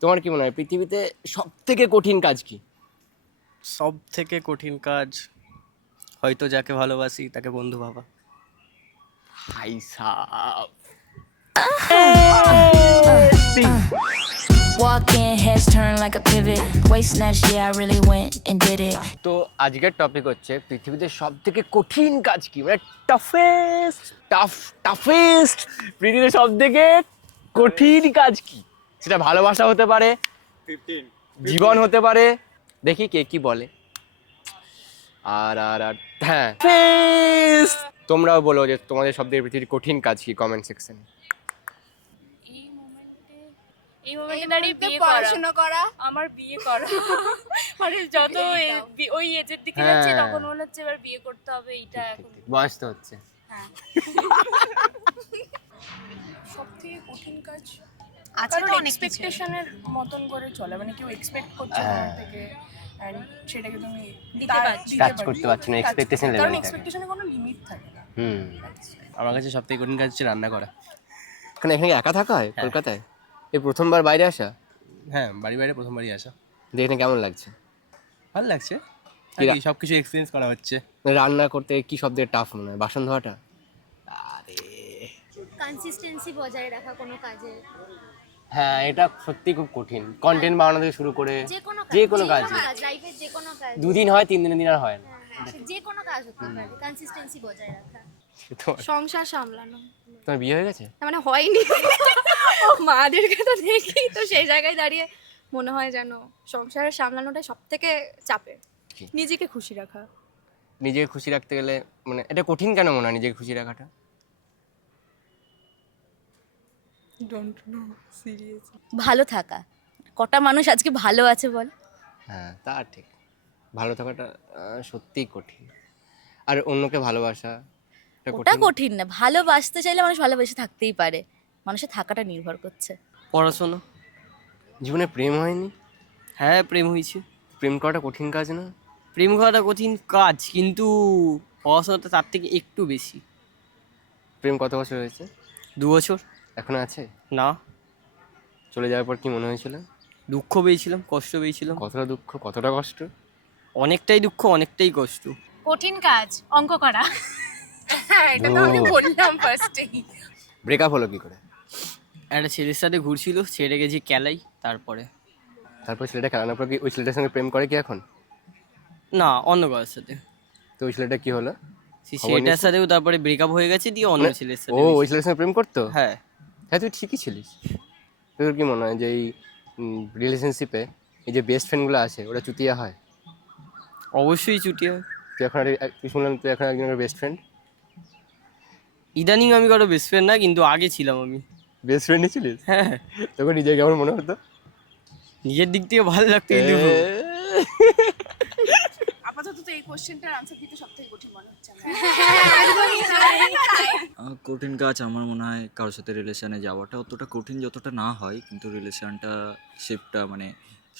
তোমার কি মনে হয় পৃথিবীতে সব থেকে কঠিন কাজ কি? সব থেকে কঠিন কাজ হয়তো যাকে ভালোবাসি তাকে বন্ধু ভাবা। ভাই sub Walk in, heads turn like a pivot. Waist snatch, yeah, I really went and did it. তো আজকের টপিক হচ্ছে পৃথিবীতে সব থেকে কঠিন কাজ কি, মানে টাফেস্ট পৃথিবীতে সব থেকে কঠিন কাজ কি? সেটা ভালোবাসা হতে পারে, জীবন হতে পারে, দেখি কে কি বলে। আর আর আর হ্যাঁ, তোমরাও বলো যে তোমাদের সব থেকে পৃথিবীর কঠিন কাজ কি কমেন্ট সেকশনে। এই মোমেন্টে দাঁড়িয়ে বিয়ে পড়াশোনা করা, আমার বিয়ে করা মানে যত ওই এজের দিকে যাচ্ছে তখন মনে হচ্ছে এবার বিয়ে করতে হবে, এইটা এখন বয়স তো হচ্ছে। সবথেকে কঠিন কাজ আছে তো এক্সপেকটেশনের মতন করে চলে, মানে কেউ এক্সপেক্ট করছে তোমার থেকে এন্ড সেটাকে তুমি কাজ করতে পারছি না, এক্সপেকটেশন কারণ লেভেলে থাকে। এক্সপেকটেশনে কোনো লিমিট থাকে না। আমার কাছে সব থেকে কঠিন কাজ হচ্ছে রান্না করা। এখানে এখানে একা থাকা হয় কলকাতায়? এই প্রথমবার বাইরে আসা? হ্যাঁ, বাড়ি বাইরে প্রথমবারই আসা। দেখে কেমন লাগছে? ভালো লাগছে, কিরা- সব কিছু এক্সপিরিয়েন্স করা হচ্ছে। মানে রান্না করতে কি সব থেকে টাফ মনে হয়? বাসন ধোয়াটা? আরে কনসিস্টেন্সি বজায় রাখা কোনো কাজে, হ্যাঁ, এটা সত্যি খুব কঠিন। কন্টেন্ট বানানো থেকে শুরু করে যে যে কোনো কাজ, কোনো কাজ, লাইফের যে কোনো কাজ, দুদিন হয় 3 দিন আর হয় না। সে যে কোনো কাজ হতে পারে, কনসিস্টেন্সি বজায় রাখা। সংসার সামলানো। তোমার বিয়ে হয়ে গেছে? মানে হয়নি, মাদেরকে তো দেখি, তো সেই জায়গায় দাঁড়িয়ে মনে হয় যেন সংসারের সামলানোটা সব থেকে চাপের। নিজেকে খুশি রাখা। নিজেকে খুশি রাখতে গেলে মানে এটা কঠিন কেন মনে হয় নিজেকে খুশি রাখাটা? Don't know seriously. ভালো থাকা। কটা মানুষ আজকে ভালো আছে বল? হ্যাঁ, তা ঠিক। ভালো থাকাটা সত্যিই কঠিন। আর অন্যকে ভালোবাসা এটা ওটা কঠিন। কঠিন না, ভালোবাসতে চাইলে মানুষ ভালোবেসে থাকতেই পারে, মানুষের থাকাটা নির্ভর করছে। পড়াশোনা। জীবনে প্রেম হয়নি? হ্যাঁ, প্রেম হয়েছে। প্রেম করাটা কঠিন কাজ না? প্রেম করাটা কঠিন কাজ, কিন্তু পড়াশোনাটা তার থেকে একটু বেশি। প্রেম কত বছর হয়েছে? 2 বছর। এখনো আছে? না, চলে যাওয়ার পর কি মনে হয়েছিল? দুঃখ পেয়েছিলাম, কষ্ট পেয়েছিলাম। কতটা দুঃখ, কতটা কষ্ট? অনেকটাই দুঃখ, অনেকটাই কষ্ট। কঠিন কাজ অঙ্ক করা। হ্যাঁ, এটা তো আমি বললাম ফার্স্টেই। ব্রেকআপ হলো কি করে? একটা ছেলের সাথে ঘুরছিল, ছেড়ে গেছি কেলাই। তারপরে তারপর ছেলেটা খেলানোর পর কি ওই ছেলেটার সঙ্গে প্রেম করে কি এখন? না, অন্য কারোর সাথে। তো ওই ছেলেটা কি হলো? সেই ছেলেটার সাথেও তারপরে ব্রেকআপ হয়ে গেছে, দিয়ে অন্য ছেলের সাথে। ও ওই ছেলের সঙ্গে প্রেম করতো? হ্যাঁ। হ্যাঁ, তুই ঠিকই ছিলিস। তোর কি মনে হয় যে এই রিলেশনশিপে এই যে বেস্ট ফ্রেন্ডগুলো আছে ওরা চুতিয়া হয়? অবশ্যই চুটিয়া। তুই এখন তুই শুনলাম তুই এখন একজনের বেস্ট ফ্রেন্ড? ইদানিং আমি কারো বেস্ট ফ্রেন্ড না, কিন্তু আগে ছিলাম আমি। বেস্ট ফ্রেন্ডই ছিলিস? হ্যাঁ, তোকে নিজে কেমন মনে হতো? নিজের দিক থেকে ভালো লাগতো, কিন্তু আপাতত তো এই কোশ্চেনটার আনসার দিতে সবথেকে কঠিন মনে হচ্ছে আমার। কঠিন কাজ আমার মনে হয় কারোর সাথে রিলেশনে যাওয়াটা অতটা কঠিন যতটা না হয়, কিন্তু রিলেশনটা শিপটা মানে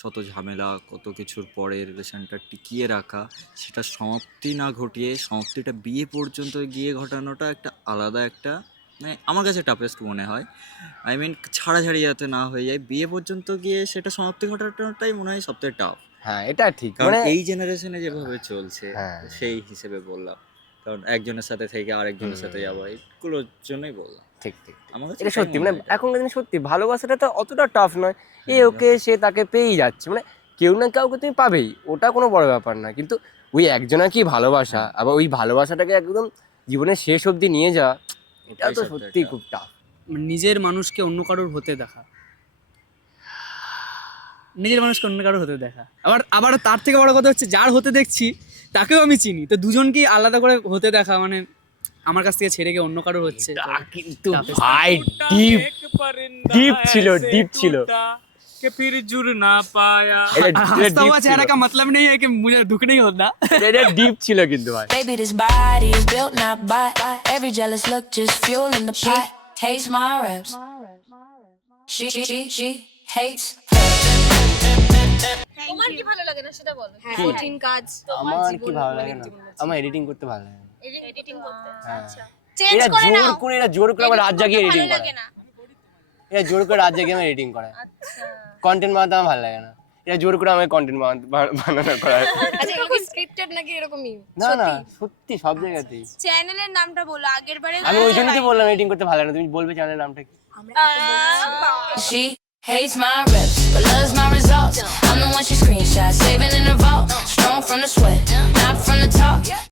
শত ঝামেলা কত কিছুর পরে রিলেশনটা টিকিয়ে রাখা, সেটা সমাপ্তি না ঘটিয়ে সমাপ্তিটা বিয়ে পর্যন্ত গিয়ে ঘটানোটা একটা আলাদা একটা মানে আমার কাছে টাফেস্ট মনে হয়। আই মিন ছাড়াছাড়ি যাতে না হয়ে যায়, বিয়ে পর্যন্ত গিয়ে সেটা সমাপ্তি ঘটানোটাই মনে হয় সবথেকে টাফ। হ্যাঁ, এটা ঠিক। কারণ মানে এই জেনারেশনে যেভাবে চলছে হ্যাঁ। সেই হিসেবে বললাম, কারণ একজনের সাথে থেকে আরেকজনের সাথে যাবো, এইগুলোর জন্যই বললাম। ঠিক ঠিক আমার কাছে এটা তাই সত্যি, মনে মানে হয় এটা। এখনকার দিনে সত্যি ভালোবাসাটা তো অতটা টাফ নয়। ওকে সে তাকে পেয়েই যাচ্ছে, মানে কেউ না কাউকে তুমি পাবেই, ওটা কোনো বড় ব্যাপার না। কিন্তু ওই একজনা কি ভালোবাসা, আবার ওই ভালোবাসাটাকে একদম জীবনের শেষ অবধি নিয়ে যাওয়া, এটা এটাই তো সবথেকে সত্যি tough। খুব টাফ। নিজের মানুষকে অন্য কারোর হতে দেখা, নিজের মানুষকে অন্য কারোর হতে দেখা। আবার তার থেকে বড় কথা হচ্ছে যার হতে দেখছি তাকেও আমি চিনি, তো দুজনকেই আলাদা করে হতে দেখা, মানে আমার কাছ থেকে ছেড়ে গিয়ে অন্য কারোর হচ্ছে। কিন্তু ভাই ডিপ ডিপ ছিল, ডিপ ছিল। कि फिर जुड़ ना पाया। এটা हंसता हुआ deep चेहरा ছিল। का मतलब नहीं है कि मुझे दुख नहीं होता। এটা ডিপ ছিল কিন্তু ভাই। Baby, this body is built not by every jealous look, just fuel in the pot. Hates my reps. She hates. তোমার কি ভালো লাগে না সেটা বলো। কি? কঠিন কাজ আমার কি ভালো লাগে না, আমার এডিটিং করতে ভালো লাগে না। এডিটিং করতে। হ্যাঁ। আচ্ছা, চেঞ্জ এরা করে জোর নাও। করে এরা জোর করে আবার রাত জাগিয়ে এডিটিং ভালো করে। লাগে না। এরা জোর করে রাত জাগিয়ে আমার এডিটিং করে। আচ্ছা, কন্টেন্ট বানাতে আমার ভালো লাগে না, এটা জোর করে আমাকে কন্টেন্ট বানানো করার। আচ্ছা এগুলো স্ক্রিপ্টেড নাকি এরকমই? না না সত্যি সব জায়গাতেই। চ্যানেলের নামটা বলো, আগের বারে আমি ওই জন্যই তো বললাম এডিটিং করতে ভালো লাগে না, তুমি বলবে চ্যানেলের নামটা কি? She hates my reps, but loves my